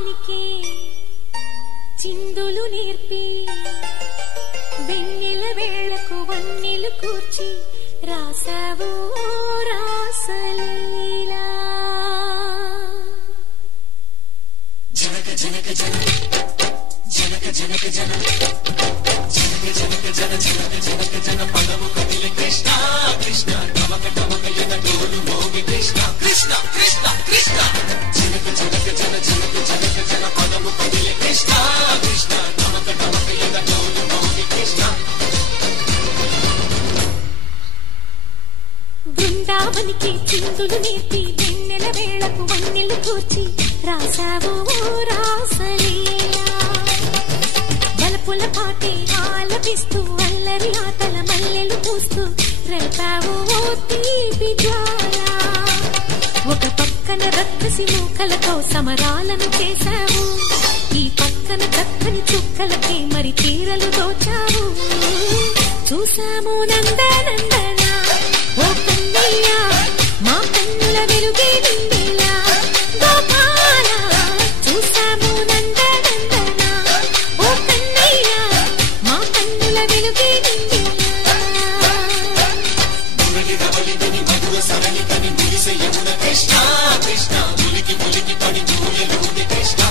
బృందావనికి చిందులు నేర్పి వెన్నెల వేళకు వన్నెలు కూర్చి రాసావు రాసలీలా జనక జనక జన జనక జనక జన జనక జనక జన జనక జనక జన పదము కదిలి కృష్ణ కృష్ణ టమక టమక ఎన డోలు మోగి కృష్ణ కృష్ణ కృష్ణ కృష్ణ జనక జనక జన జనక జనక జన పదము కదిలి కృష్ణ కృష్ణ టమక టమక ఎన డోలు మోగి కృష్ణ బృందావనికి చిందులు నేర్పి వెన్నెల వేళకు వన్నెలు కూర్చి రాసావు రాసలీలా బలపుల పాటే ఆలపిస్తూ అల్లరి ఆటల మల్లెలు పూస్తూ రేపావు తీపి జ్వాల ఒక పక్కన రక్కసి మూకలతో సమరాలను చేశావు ఈ పక్కన చక్కని చుక్కలకే మరి తీరలు దోచావు చూసాము నందనందన ఓ కన్నయ్య మా కన్నుల వెలుగే నిండిలా గోపాల చూసాము నందనందన ఓ కన్నయ్య మా కన్నుల వెలుగే నిండిలా మురళి మధుర సరళికని మురిసే యమున కృష్ణ కృష్ణ ములికి ములికి పడి జూయలుడి కృష్ణ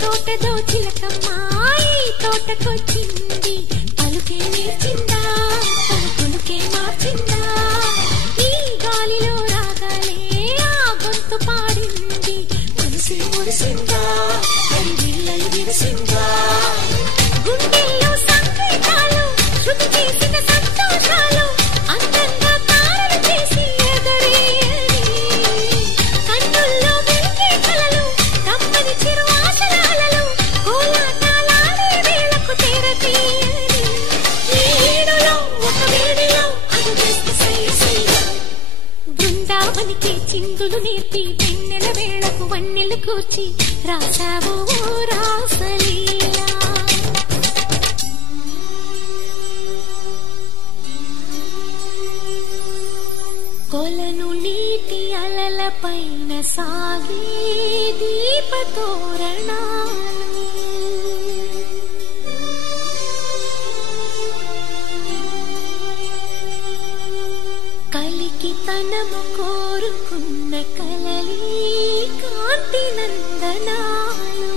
తోటదో చిలకమ్మా ఈ తోటకొచ్చింది పలుకే నేర్చిందా పలుకులుకే మార్చిందా ఈ గాలిలో రాగాలే ఆ గొంతు పాడింది మనసు మురిసిందా విల్లలు విరిసిందా గుండెల్లో సంకేతాలు శృతి చేసిన సంతోషాలు అందంగా తారలు చేసి ఎగరేయని కన్నుల్లో వెలిగే కలలు కమ్మని చిరు ఆశలాలలు కోలాటాలాడే వేళకు తెరతీయని ఈ ఏడులో ఒక వేడిలో అడుగేస్తే సైసయ్య బృందావనికి చిందులు నేర్పి వెన్నెల వేళకు వన్నెలు కూర్చి రాసావు రాసలీలా కొలను నీటి అలల పైన సాగే దీపతోరణాలు కలికి తనము కోరుకున్న కలలి కాంతి నందనాలు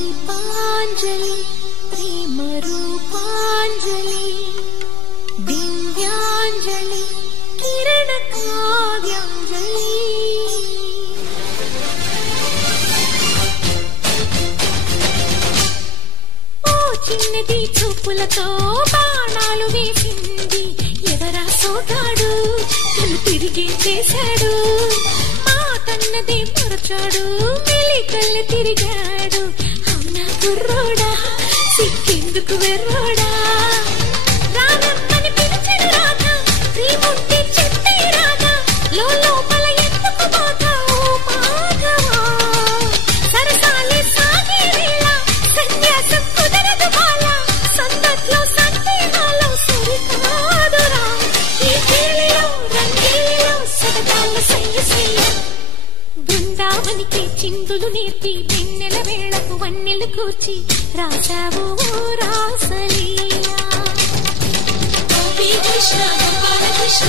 దీపాంజలి ప్రేమ రూపాంజలి దివ్యాంజలి కిరణ కావ్యాంజలి ఓ చిన్నది చూపులతో బాణాలు వేసింది ఎవరా సోగాడు తను తిరిగి చేశాడు మాటన్నదే మరచాడు మెలికల్లి తిరిగాడు అవునా కుర్రోడా సిక్కేందుకు వెర్రోడా రానమ్మని పిలిచెడు రాగా శ్రీముట్టి చెప్పే రాగా లోపల ఎందుకు బాధ ఓ మాధవా సరసాలే సాగే వేళ సన్యాసం కుదరదు బాల సందట్లో సందేహాలు సరికాదురా ఈ తేలిలో రంగేలిలో సరదాల సయ్య బృందావనికి చిందులు నేర్పి వెన్నెల వేళకు వన్నెలు కూర్చి రాసావు రాసలీలా గోపీ కృష్ణ గోపాల కృష్ణ